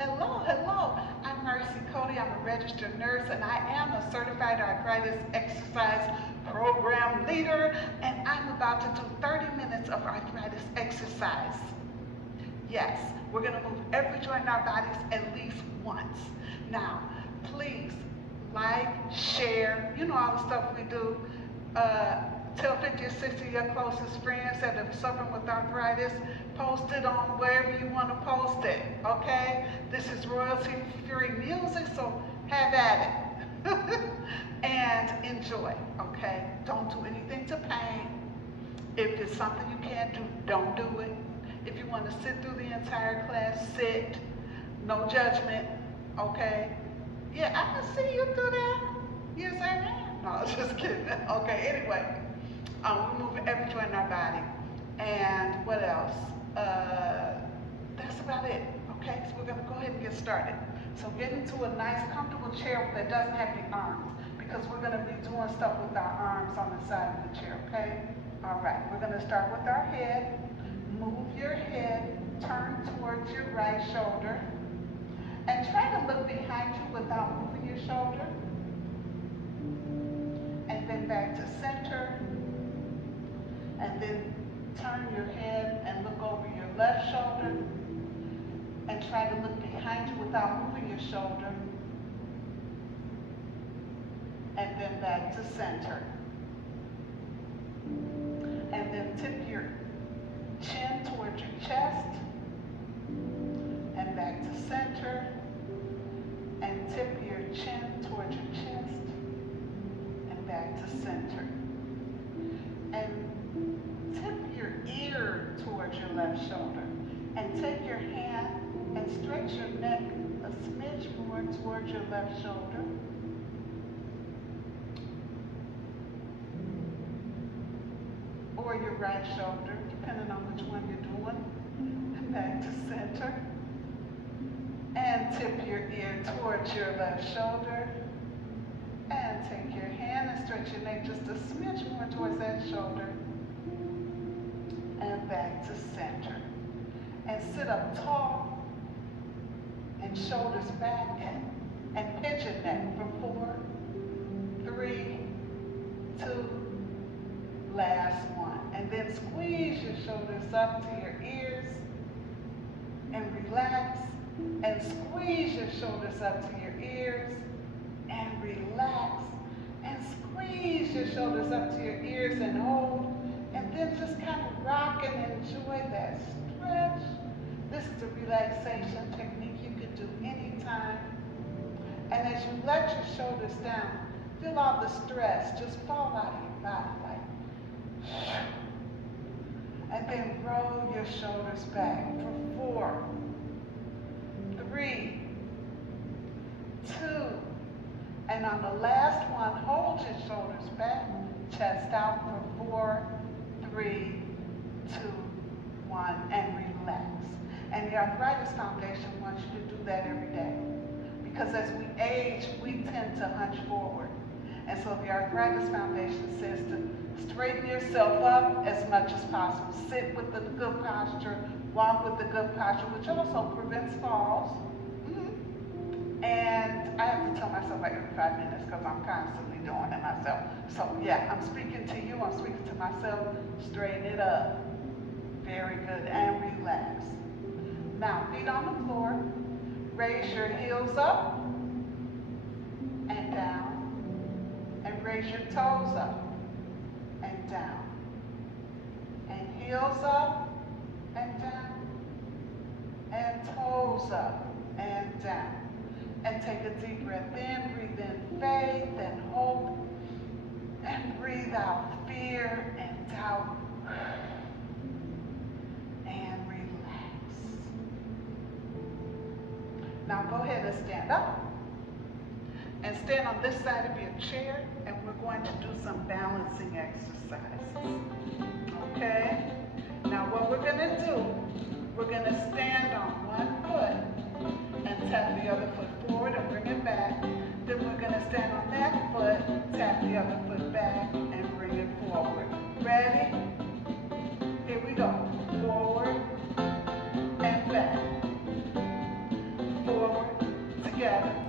Hello. I'm Cody. I'm a registered nurse and I am a certified arthritis exercise program leader. And I'm about to do 30 minutes of arthritis exercise. Yes, we're going to move every joint in our bodies at least once. Now, please like, share, you know all the stuff we do. Tell 50 or 60 of your closest friends that are suffering with arthritis. Post it on wherever you want to post it, okay? This is royalty-free music, so have at it. And enjoy, okay? Don't do anything to pain. If it's something you can't do, don't do it. If you want to sit through the entire class, sit. No judgment, okay? Yeah, I can see you through that. Yes, I am. No, just kidding. Okay, anyway. We move every joint in our body. And what else? That's about it. Okay, so we're going to go ahead and get started. So get into a nice, comfortable chair that doesn't have the arms, because we're going to be doing stuff with our arms on the side of the chair, okay? All right, we're going to start with our head. Move your head, turn towards your right shoulder, and try to look behind you without moving your shoulder. And then back to center. And then turn your head and look over your left shoulder. And try to look behind you without moving your shoulder. And then back to center. And then tip your chin towards your chest. And back to center. And tip your chin towards your chest. And back to center. And tip your ear towards your left shoulder. And take your hand and stretch your neck a smidge more towards your left shoulder. Or your right shoulder, depending on which one you're doing. And back to center. And tip your ear towards your left shoulder. And take your hand and stretch your neck just a smidge more towards that shoulder. And back to center. And sit up tall and shoulders back and pigeon neck for 4, 3, 2, last one. And then squeeze your shoulders up to your ears and relax. And squeeze your shoulders up to your ears and relax. And squeeze your shoulders up to your ears and hold. And then just kind of rock and enjoy that stretch. This is a relaxation technique you can do anytime. And as you let your shoulders down, feel all the stress just fall out of your body like. And then roll your shoulders back for 4, 3, 2, and on the last one, hold your shoulders back, chest out for 4, 3, 2, 1, and relax. And the Arthritis Foundation wants you to do that every day. Because as we age, we tend to hunch forward. And so the Arthritis Foundation says to straighten yourself up as much as possible. Sit with the good posture, walk with the good posture, which also prevents falls. And I have to tell myself like every 5 minutes because I'm constantly doing it myself. So yeah, I'm speaking to you, I'm speaking to myself. Straighten it up. Very good, and relax. Now, feet on the floor. Raise your heels up and down. And raise your toes up and down. And heels up and down. And toes up and down. And take a deep breath in, breathe in faith and hope. And breathe out fear and doubt. And relax. Now go ahead and stand up. And stand on this side of your chair. And we're going to do some balancing exercises. Okay? Now what we're going to do, we're going to stand on one foot and tap the other foot forward and bring it back. Then we're going to stand on that foot, tap the other foot back, and bring it forward. Ready? Here we go. Forward and back. Forward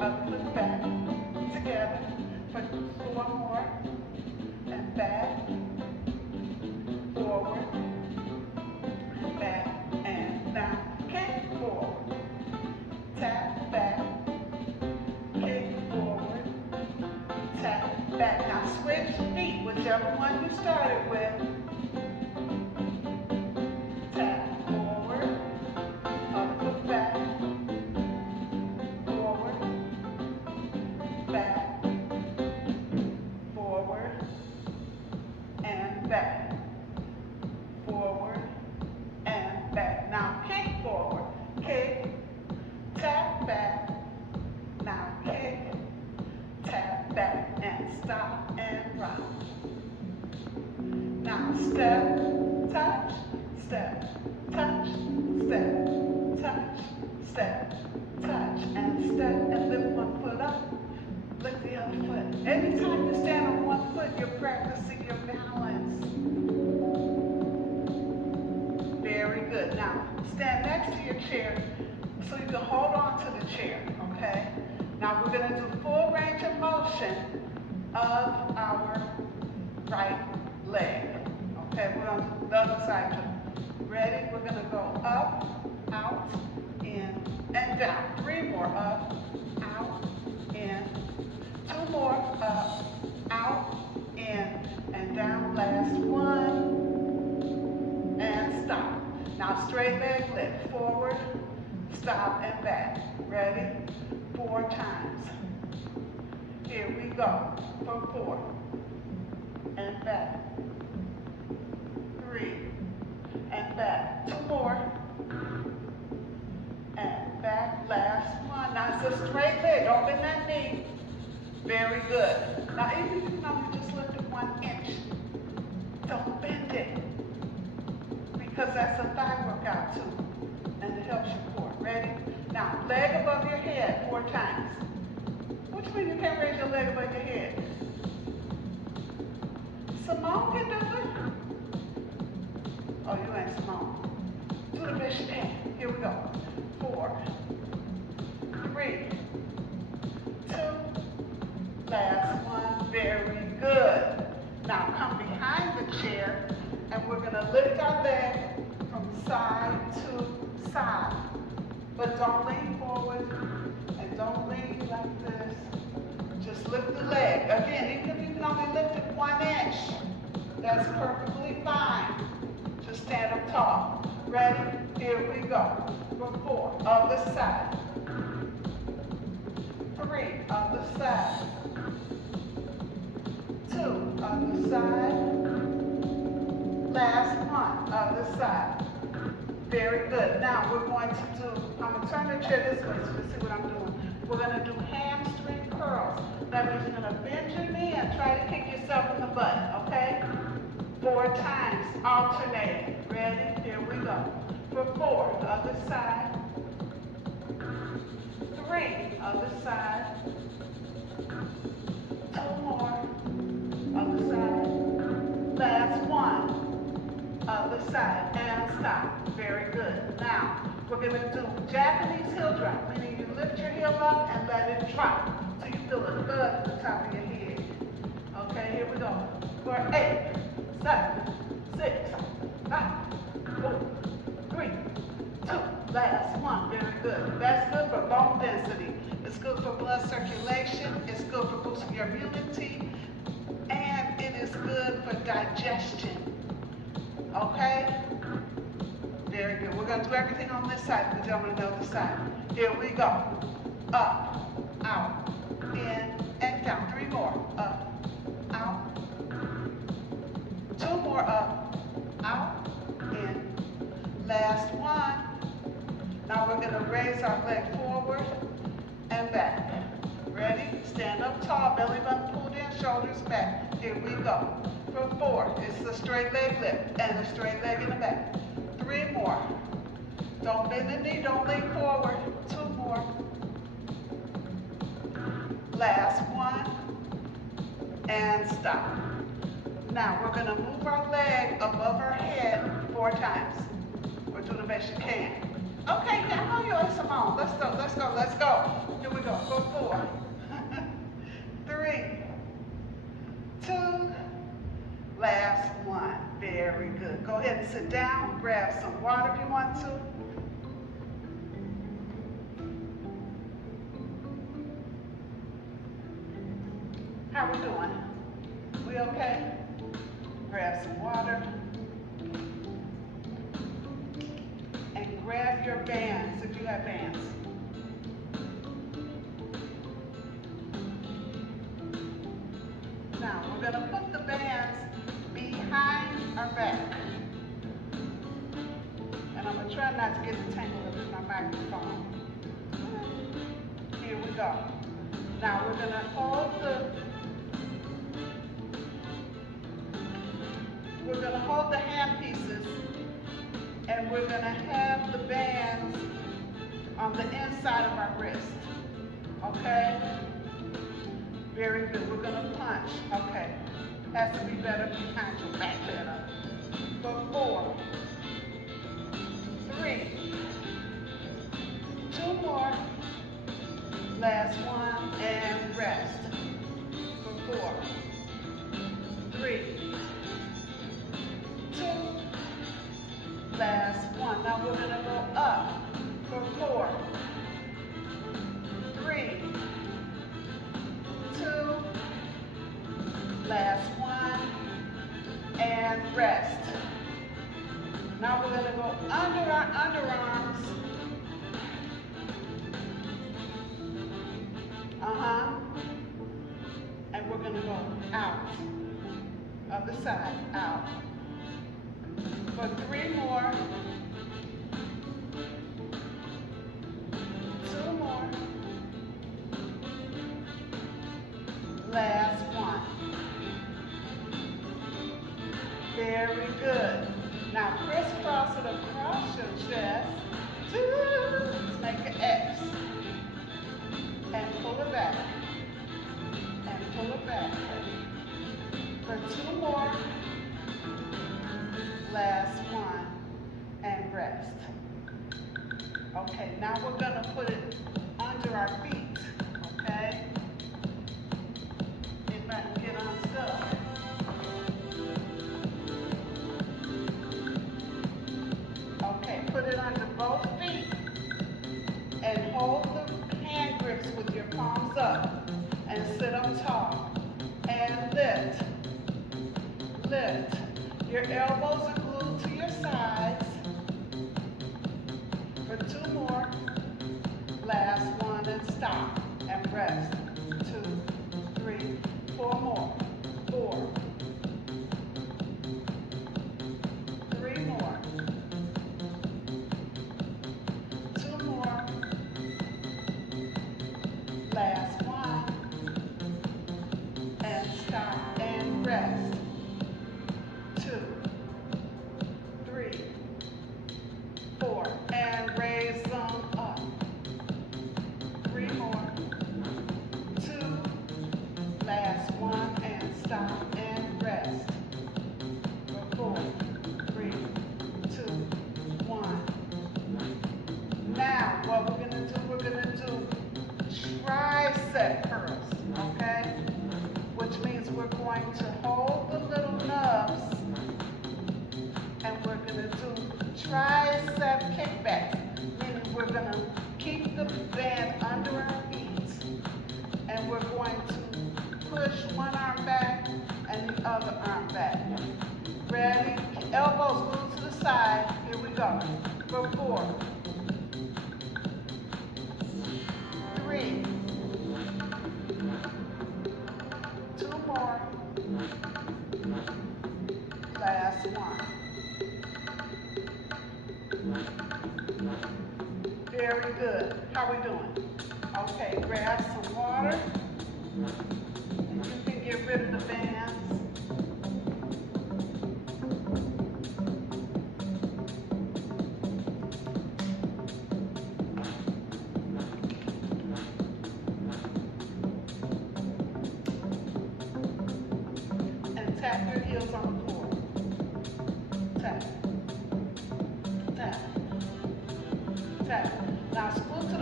other foot back, together for 4 more, and back, forward, back, and now kick forward, tap back, kick forward, tap back. Now switch feet, whichever one you started with. Tap forward, other foot back, forward, back, forward, and back, forward, and back. Now kick forward, kick, tap back, now kick, tap back, and stop and rock. Now step, touch, step, touch, step, touch, step, touch, and step, and lift one foot up, lift the other foot. Anytime you stand on one foot, you're practicing your balance. Very good. Now stand next to your chair so you can hold on to the chair, okay? Now we're going to do full range of motion of our right leg. Okay, we're on the other side too. Ready? We're going to go up, out, in, and down. 3 more, up, out, in. 2 more, up, out, in, and down. Last one, and stop. Now straight leg lift, forward, stop, and back. Ready? 4 times. Here we go. For 4, and back. 3, and back. 2 more, and back. Last one. Now it's a straight leg. Don't bend that knee. Very good. Now even if you can only just lift it 1 inch, don't bend it, because that's a thigh workout too, and it helps your core. Ready? Now leg above your head 4 times. What you mean you can't raise your leg above your head? Simone can do it. Oh, you ain't Simone. Do the best you can. Here we go. 4, 3, 2, last one. Very good. Now come behind the chair, and we're going to lift our leg from side to side. But don't lean forward, and don't lean like this. Just lift the leg. Again, even if you can only lift it 1 inch, that's perfectly fine. Just stand up tall. Ready? Here we go. For 4, other side. 3, other side. 2, other side. Last one, other side. Very good. Now we're going to do, I'm going to turn the chair this way so you can see what I'm doing. We're going to do hamstring curls. That means you're going to bend your knee and try to kick yourself in the butt, okay? 4 times, alternating. Ready? Here we go. For 4, other side. 3, other side. 2 more, other side. Last one, other side, and stop. Very good. Now, we're going to do Japanese heel drop, meaning you lift your heel up and let it drop so you feel it good at the top of your head. Okay, here we go. For 8, 7, 6, 5, 4, 3, 2, last one. Very good. That's good for bone density. It's good for blood circulation. It's good for boosting your immunity. And it is good for digestion. Okay? Very good. We're going to do everything on this side because y'all want to know the side. Here we go. Up, out, in, and down. 3 more. Up, out. 2 more. Up, out, in. Last one. Now we're going to raise our leg forward and back. Ready? Stand up tall, belly button pulled in, shoulders back. Here we go. For 4, it's the straight leg lift and a straight leg in the back. 3 more. Don't bend the knee, don't lean forward. 2 more. Last one. And stop. Now we're going to move our leg above our head 4 times. Or do the best you can. Okay, now know yours, Simone. Let's go, let's go, let's go. Here we go. For 4, 3, 2, last 1. Very good. Go ahead and sit down. Grab some water if you want to. How we doing? We okay? Grab some water. And grab your bands if you have bands. Now we're going to put the bands behind our back. And I'm going to try not to get it tangled up in my microphone. Here we go. Now we're going to hold the hand pieces, and we're going to have the bands on the inside of our wrist. Okay? Very good. We're going to punch. Okay. Has to be better behind your back better. For 4, 3, 2 more. Last 1 and rest. For 4, 3, 2, last 1. Now we're going to go up for 4, 3, 2, last 1, and rest. Now we're going to go under our underarms. And we're going to go out. Other side, out. For 3 more. 2 more. Last 1. Very good. Now crisscross it across your chest. Make an X. And pull it back. And pull it back. For 2 more. Last 1. And rest. Okay, now we're going to put it under our feet. Okay? If I can get unstuck. Okay, put it under both feet. And hold the hand grips with your palms up. And sit up tall. And lift. Lift. Your elbows are glued to your sides. For 2 more. Last 1 and stop. And rest. 2, 3, 4 more. 4. 3 more. 2 more. Last 1. And stop and rest. 2, 3, 4. And raise them up. 3 more. 2. Last 1 and stop and rest. For 4, 3, 2, 1. Now what we're going to do tricep curls, okay? Which means we're going to hold the little nubs and we're going to do tricep kickbacks, meaning we're going to keep the band under our feet and we're going to push one arm back and the other arm back. Ready? Elbows glued to the side. Here we go. For 4, 3, 2 more. Last 1. Very good. How we doing? Okay, grab some water. And you can get rid of the bands. And tap your heels on the floor. Tap. Tap.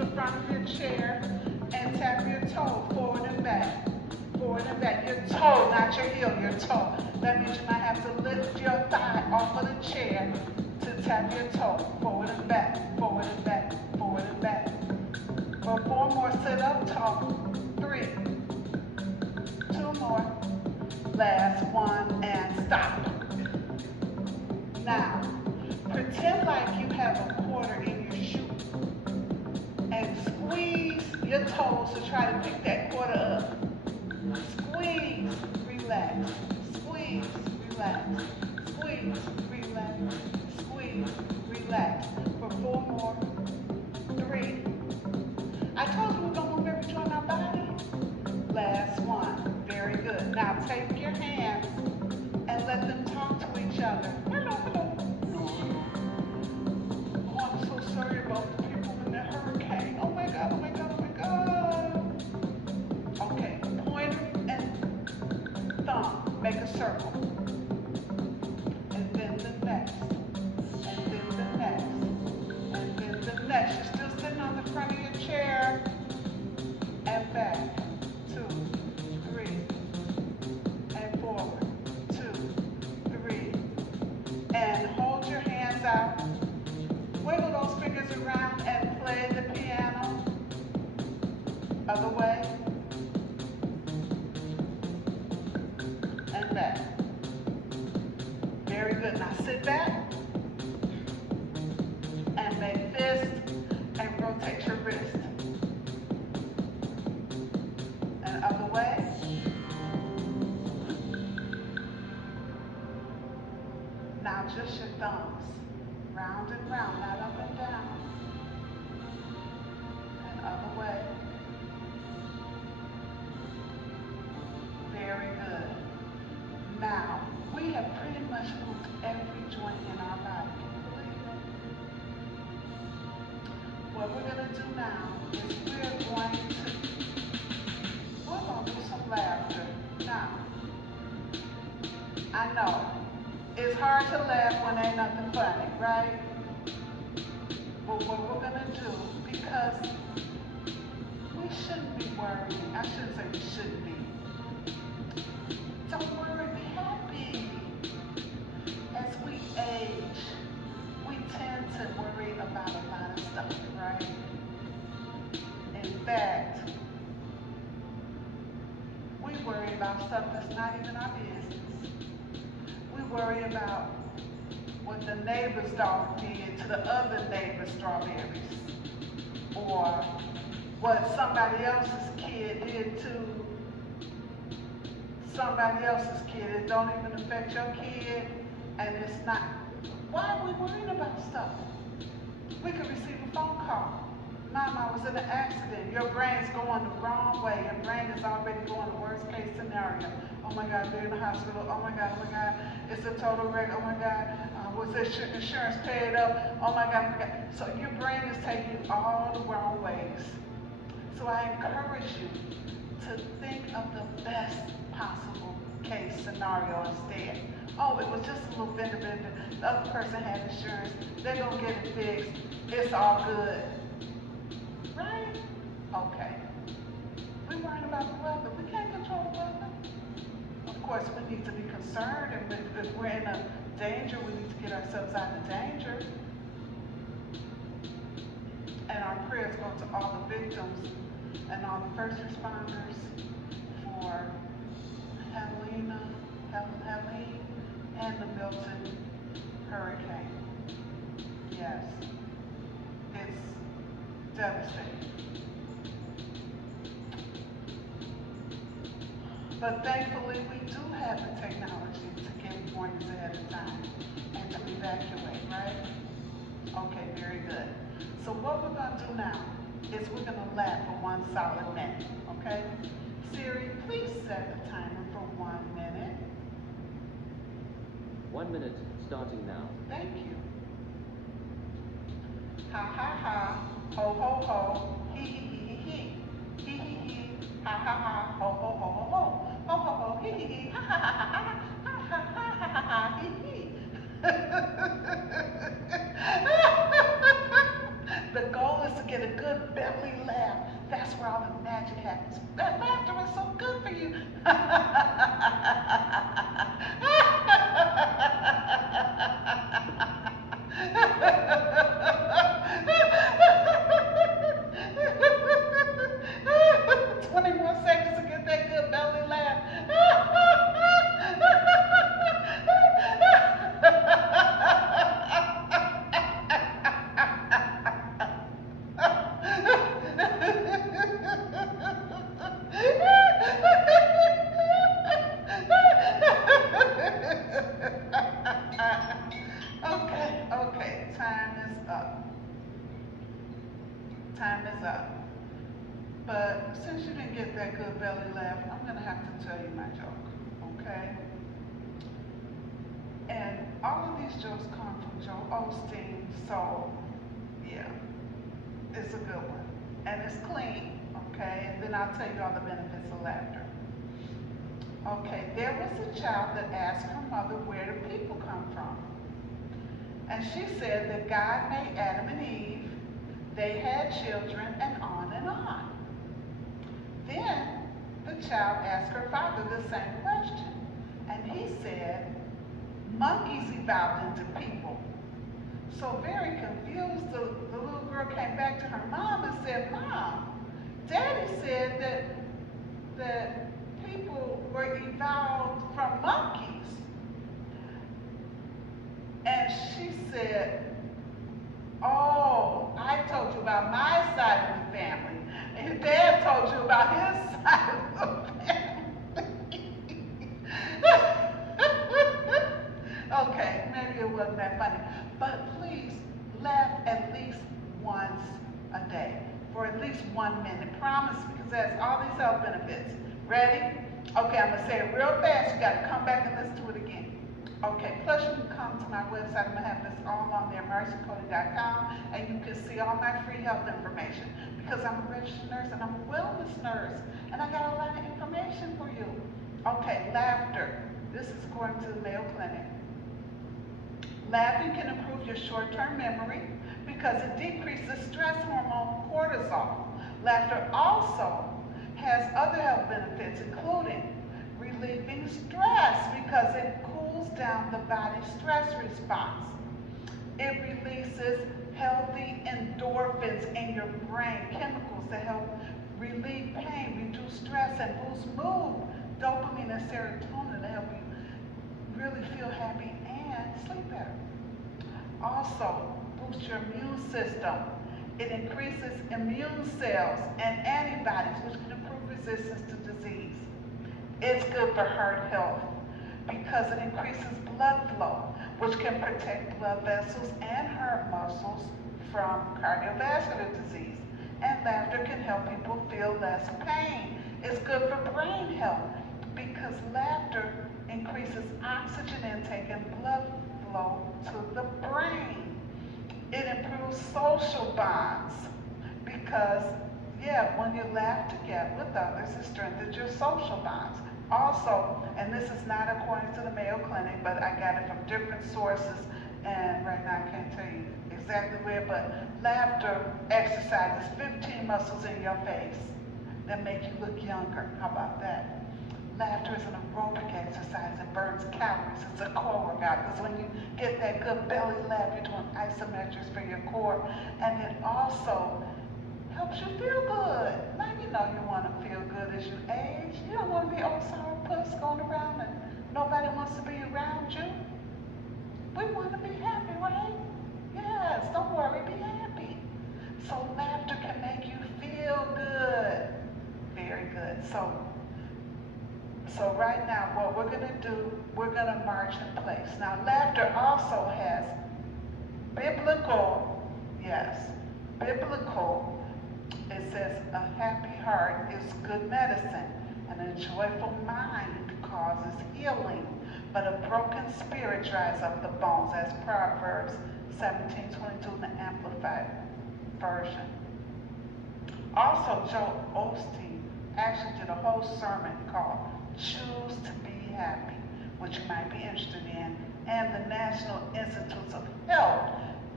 front of your chair and tap your toe forward and back. Forward and back. Your toe, not your heel, your toe. That means you might have to lift your thigh off of the chair to tap your toe. Forward and back, forward and back, forward and back. For 4 more, sit up tall. 3, 2 more. Last one and stop. Now, pretend like you have a quarter in your shoe and squeeze your toes to try to pick that quarter up. Squeeze, relax, squeeze, relax, squeeze, relax, squeeze, relax. For 4 more, 3. I told you we're going to move every joint in our body. Last one, very good. Now take your hands and let them talk to each other. Hello, hello. Oh, I'm so sorry about the people in the hurricane. Oh my God, oh my God, oh my God. Okay, pointer and thumb, make a circle. And then the next. And then the next. And then the next. You're still sitting on the front of your chair. And back. 2, 3. And forward. 2, 3. And hold your hands out. Wiggle those fingers around and play the piano. Other way. And back. Very good. Now sit back and make fist and rotate your wrist. And other way. Now just your thumbs. Round and round, not up and down. And other way. Very good. Now, we have pretty much moved every joint in our body. Can you believe it? What we're going to do now is we're going to do some laughter. Now, I know it's hard to laugh when ain't nothing funny, right? But what we're going to do, because we shouldn't be worrying. I shouldn't say we shouldn't be. Don't worry, be happy. As we age, we tend to worry about a lot of stuff, right? In fact, we worry about stuff that's not even our business. We worry about what the neighbor's dog did to the other neighbor's strawberries, or what somebody else's kid did to somebody else's kid. It don't even affect your kid, and it's not. Why are we worrying about stuff? We could receive a phone call. Mom, I was in an accident. Your brain's going the wrong way. Your brain is already going the worst case scenario. Oh my God, they're in the hospital. Oh my God, it's a total wreck. Oh my God, was this insurance paid up? Oh my God, oh my God. So your brain is taking you all the wrong ways. So I encourage you to think of the best possible case scenario instead. Oh, it was just a little bender. The other person had insurance. They're going to get it fixed. It's all good. Right? Okay. We're worrying about the weather. We can't control the weather. Of course, we need to be concerned, and if we're in a danger, we need to get ourselves out of danger. And our prayers go to all the victims and all the first responders for Helene and the Milton hurricane. Yes, it's devastating. But thankfully, we do have the technology to get warnings ahead of time and to evacuate, right? Okay, very good. So what we're going to do now is we're going to laugh for 1 solid minute, okay? Siri, please set the timer for 1 minute. 1 minute starting now. Thank you. Ha ha ha, ho ho ho, hee hee hee hee hee, hee hee hee, ha ha ha, ho ho ho ho ho, ho ho ho, hee hee hee, ha ha ha ha ha, ha ha ha ha ha, hee hee. The goal is to get a good belly belly laugh. That's where all the magic happens. That laughter is so good for you. 20 more seconds to get that good belly laugh. Okay, time is up. Time is up. But since you didn't get that good belly laugh, I'm gonna have to tell you my joke, okay? And all of these jokes come from Joel Osteen, so yeah, it's a good one. And it's clean, okay? And then I'll tell you all the benefits of laughter. Okay, there was a child that asked her mother, where do people come from? And she said that God made Adam and Eve, they had children, and on and on. Then the child asked her father the same question. And he said, monkeys evolved into people. So very confused, the little girl came back to her mom and said, Mom, Daddy said that people were evolved from monkeys. And she said, oh, I told you about my side of the family. And your dad told you about his side of the family. Okay, maybe it wasn't that funny. But please laugh at least once a day for at least 1 minute. Promise, because it has all these health benefits. Ready? Okay, I'm going to say it real fast. You got to come back and listen to it again. Okay, plus you can come to my website. I'm going to have this all on there, MarcyCody.com, and you can see all my free health information because I'm a registered nurse and I'm a wellness nurse, and I got a lot of information for you. Okay, laughter. This is according to the Mayo Clinic. Laughing can improve your short-term memory because it decreases stress hormone cortisol. Laughter also has other health benefits, including relieving stress because it cools down the body's stress response. It releases healthy endorphins in your brain, chemicals that help relieve pain, reduce stress, and boost mood. Dopamine and serotonin to help you really feel happy and sleep better. Also, boost your immune system. It increases immune cells and antibodies, which can improve resistance to disease. It's good for heart health because it increases blood flow, which can protect blood vessels and heart muscles from cardiovascular disease. And laughter can help people feel less pain. It's good for brain health because laughter increases oxygen intake and blood flow to the brain. It improves social bonds because, yeah, when you laugh together with others, it strengthens your social bonds. Also, and this is not according to the Mayo Clinic, but I got it from different sources, and right now I can't tell you exactly where, but laughter exercises 15 muscles in your face that make you look younger. How about that? Laughter is an aerobic exercise. It burns calories. It's a core workout because when you get that good belly laugh, you're doing isometrics for your core, and it also helps you feel good. Now you know you want to feel good as you age. You don't want to be old sourpuss going around and nobody wants to be around you. We want to be happy, right? Yes, don't worry, be happy. So laughter can make you feel good. Very good. So right now, what we're going to do, we're going to march in place. Now, laughter also has biblical, yes, biblical. It says a happy heart is good medicine, and a joyful mind causes healing, but a broken spirit dries up the bones, as Proverbs 17:22 in the Amplified Version. Also, Joel Osteen actually did a whole sermon called Choose to Be Happy, which you might be interested in, and the National Institutes of Health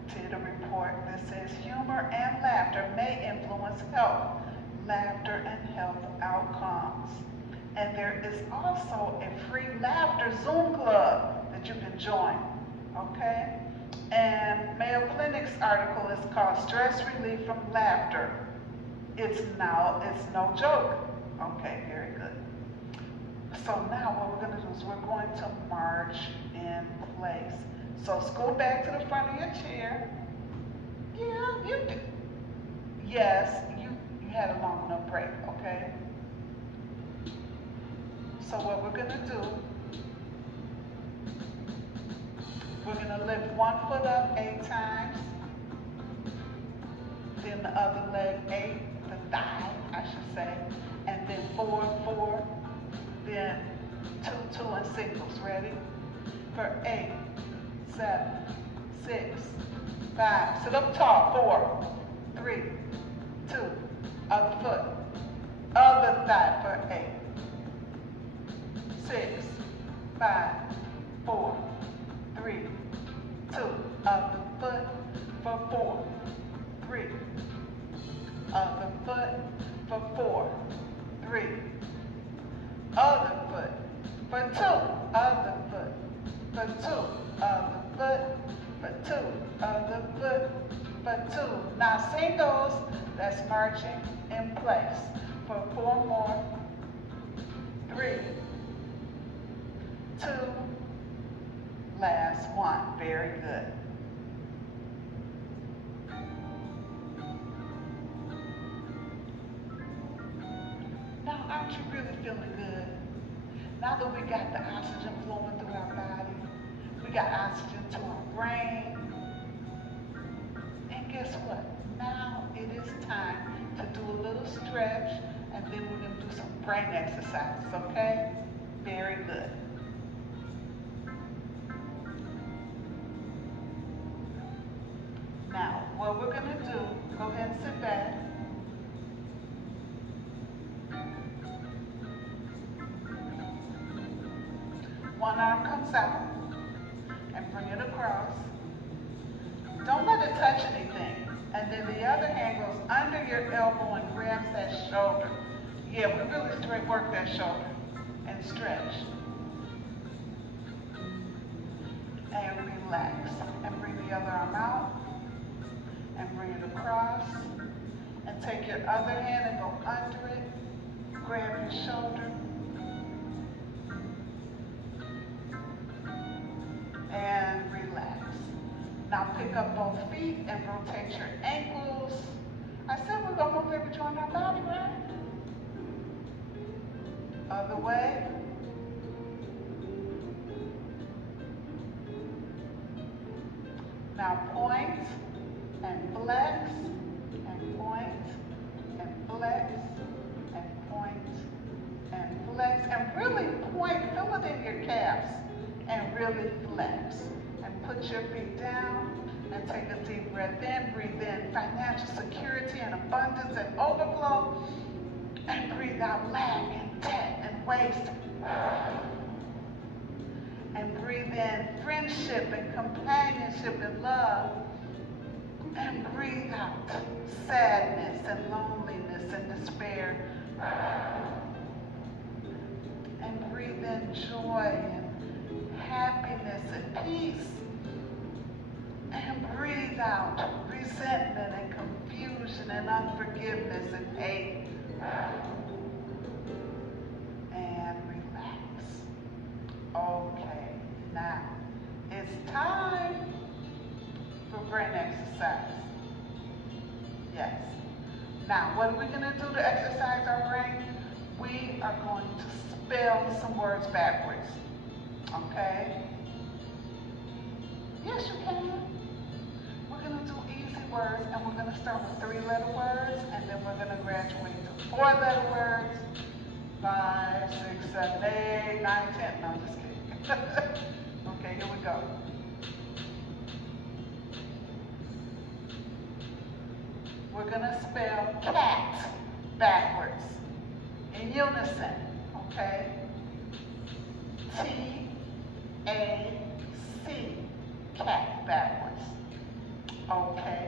did a report that says humor and laughter may influence health, laughter and health outcomes. And there is also a free laughter Zoom club that you can join, okay? And Mayo Clinic's article is called Stress Relief from Laughter. It's no joke. Okay, very good. So now what we're going to do is we're going to march in place. So scoot back to the front of your chair. Yeah, you do. Yes, you had a long enough break, okay? So what we're going to do, we're going to lift one foot up 8 times, then the other leg 8, the thigh, I should say, and then 4, 4, then 2, 2 and singles. Ready? For 8, 7, 6, 5. Sit up tall. 4, 3, 2. Other foot. Other thigh for 8, 6, 5, 4, 3, 2. Other foot for 4, 3. Other foot for 4, 3. Other foot for 2. Other foot for 2. Other foot for 2. Other foot for 2. Now singles, that's marching in place for 4 more. 3, 2, last 1. Very good. Now, aren't you really feeling good? Now that we got the oxygen flowing through our body, we got oxygen to our brain. And guess what? Now it is time to do a little stretch, and then we're going to do some brain exercises, okay? Very good. Now, what we're going to do, go ahead and sit back. One arm comes out and bring it across. Don't let it touch anything. And then the other hand goes under your elbow and grabs that shoulder. Yeah, we really work that shoulder and stretch. And relax. And bring the other arm out and bring it across. And take your other hand and go under it. Grab your shoulder. And relax. Now pick up both feet and rotate your ankles. I said we're going to move every joint in our body, right? Other way. Now point and flex and point and flex and point and flex and really point, feel it in your calves and really flex. And put your feet down and take a deep breath in. Breathe in financial security and abundance and overflow. And breathe out lack and debt and waste. And breathe in friendship and companionship and love. And breathe out sadness and loneliness and despair. And breathe in joy and happiness and peace. And breathe out resentment and confusion and unforgiveness and hate. And relax. Okay, now it's time for brain exercise. Yes. Now, what are we going to do to exercise our brain? We are going to spell some words backwards. Okay? Yes, you can. We're going to do easy words, and we're going to start with 3-letter words, and then we're going to graduate to 4-letter words, 5, 6, 7, 8, 9, 10. No, I'm just kidding. Okay, here we go. We're going to spell cat backwards in unison, okay? T-A-C, cat backwards.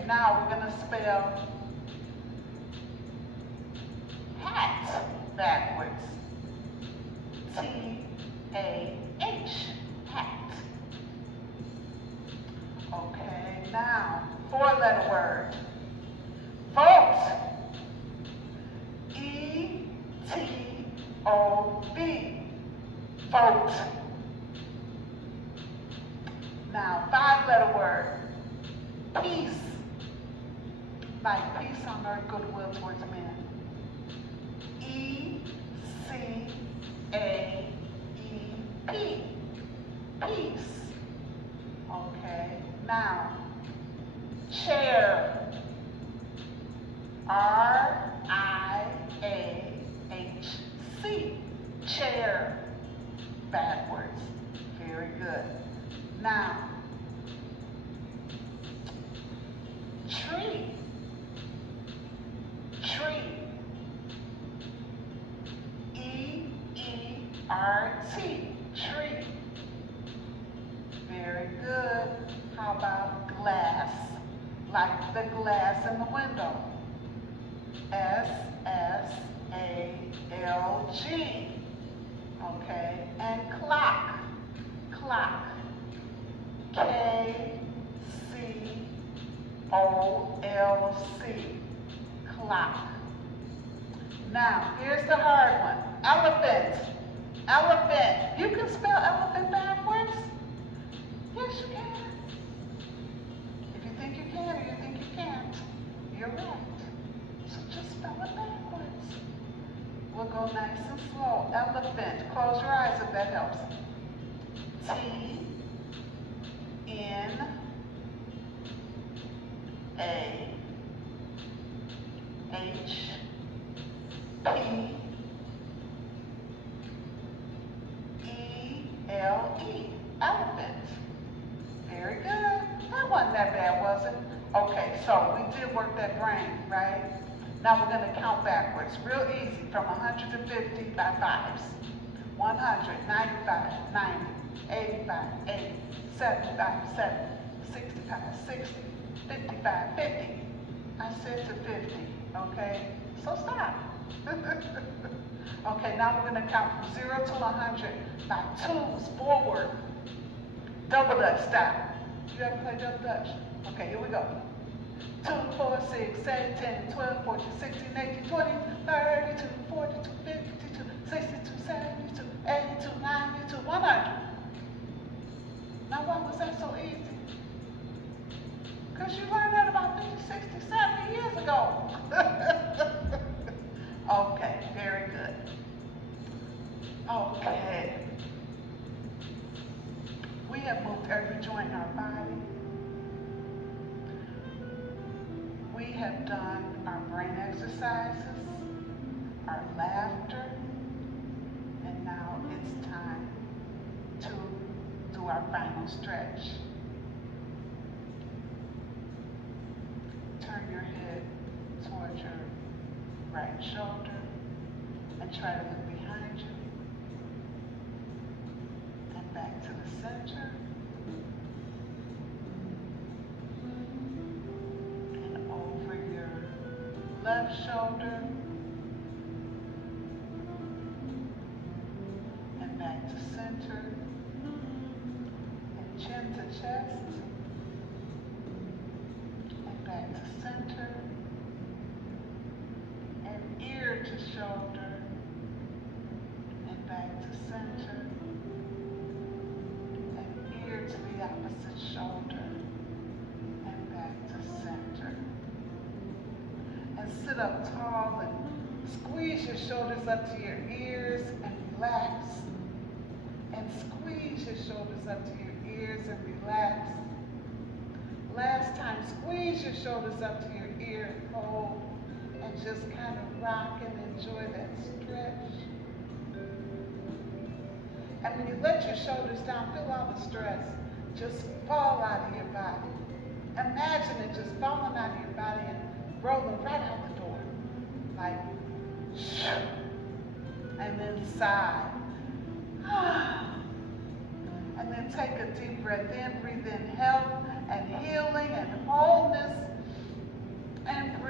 now we're going to spell hat backwards. T-A-H, hat. Okay, now, 4-letter word. Vote. E-T-O-B, vote. Now, 5-letter word. Peace. Like peace on earth, goodwill towards men. E-C-A-E-P, peace. Okay, now, chair. R-I-A-H-C, chair, backwards. Very good. Now, tree. Tree. E-E-R-T, tree. Very good. How about glass? Like the glass in the window. S-S-A-L-G. Okay, and clock. Clock. K-C-O-L-C. Clock. Now, here's the hard one. Elephant. Elephant. You can spell elephant backwards? Yes, you can. If you think you can or you think you can't, you're right. So just spell it backwards. We'll go nice and slow. Elephant. Close your eyes if that helps. T-N-A-H-P-E-L-E. Elephant. Very good. That wasn't that bad, was it? Okay, so we did work that brain, right? Now we're going to count backwards. Real easy, from 150 by fives. 100, 95, 90, 85, 80, 75, 70, 65, 60, 55, 50. I said to 50, okay? So stop. Okay, now we're going to count from 0 to 100 by twos forward. Double Dutch style. You ever play double Dutch? Okay, here we go. 2, 4, 6, 7, 10, 12, 14, 16, 18, 20, 32, 42, 52, 62, 72, 82, 92, 100. Now why was that so easy? Because you learned that about 50, 60, 70 years ago. Okay, very good. Okay. We have moved every joint in our body. We have done our brain exercises, our laughter, and now it's time to do our final stretch. Turn your head towards your right shoulder and try to look behind you and back to the center. And over your left shoulder and back to center. And chin to chest and back to center. And ear to shoulder and back to center. And ear to the opposite shoulder and back to center. And sit up tall and squeeze your shoulders up to your ears and relax. And squeeze your shoulders up to your ears and relax. Last time, squeeze your shoulders up to your ear and hold. And just kind of rock and enjoy that stretch. And when you let your shoulders down, feel all the stress just fall out of your body. Imagine it just falling out of your body and rolling right out the door. Like, and then sigh. And then take a deep breath in, breathe in health and healing and wholeness.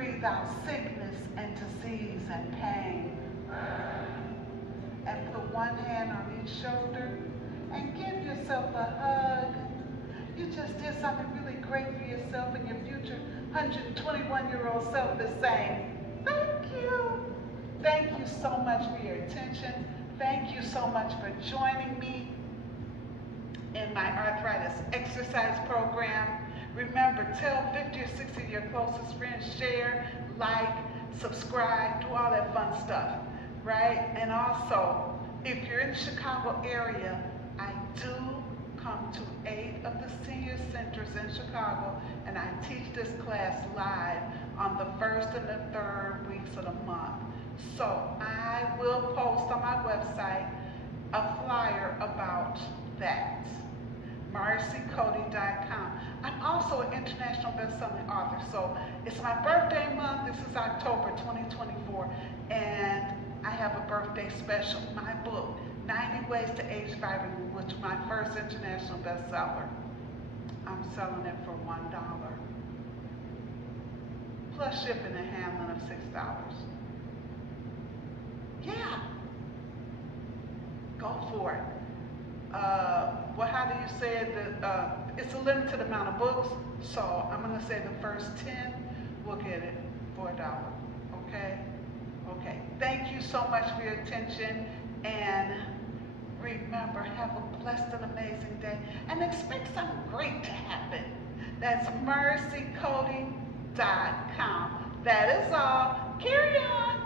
breathe out sickness and disease and pain. And put one hand on each shoulder and give yourself a hug. You just did something really great for yourself, and your future 121-year-old self is saying, thank you. Thank you so much for your attention. Thank you so much for joining me in my Arthritis Exercise program. Remember, tell 50 or 60 of your closest friends, share, like, subscribe, do all that fun stuff, right? And also, if you're in the Chicago area, I do come to 8 of the senior centers in Chicago, and I teach this class live on the 1st and the 3rd weeks of the month. So I will post on my website a flyer about that. MarcyCody.com. I'm also an international best-selling author, so it's my birthday month. This is October 2024, and I have a birthday special. My book, 90 Ways to Age Vibrantly, which is my first international bestseller. I'm selling it for $1, plus shipping and handling of $6. Yeah, go for it. Well, how do you say it? It's a limited amount of books, so I'm going to say the first 10 will get it for $1. Okay? Okay. Thank you so much for your attention, and remember, have a blessed and amazing day, and expect something great to happen. That's MarcyCody.com. That is all. Carry on.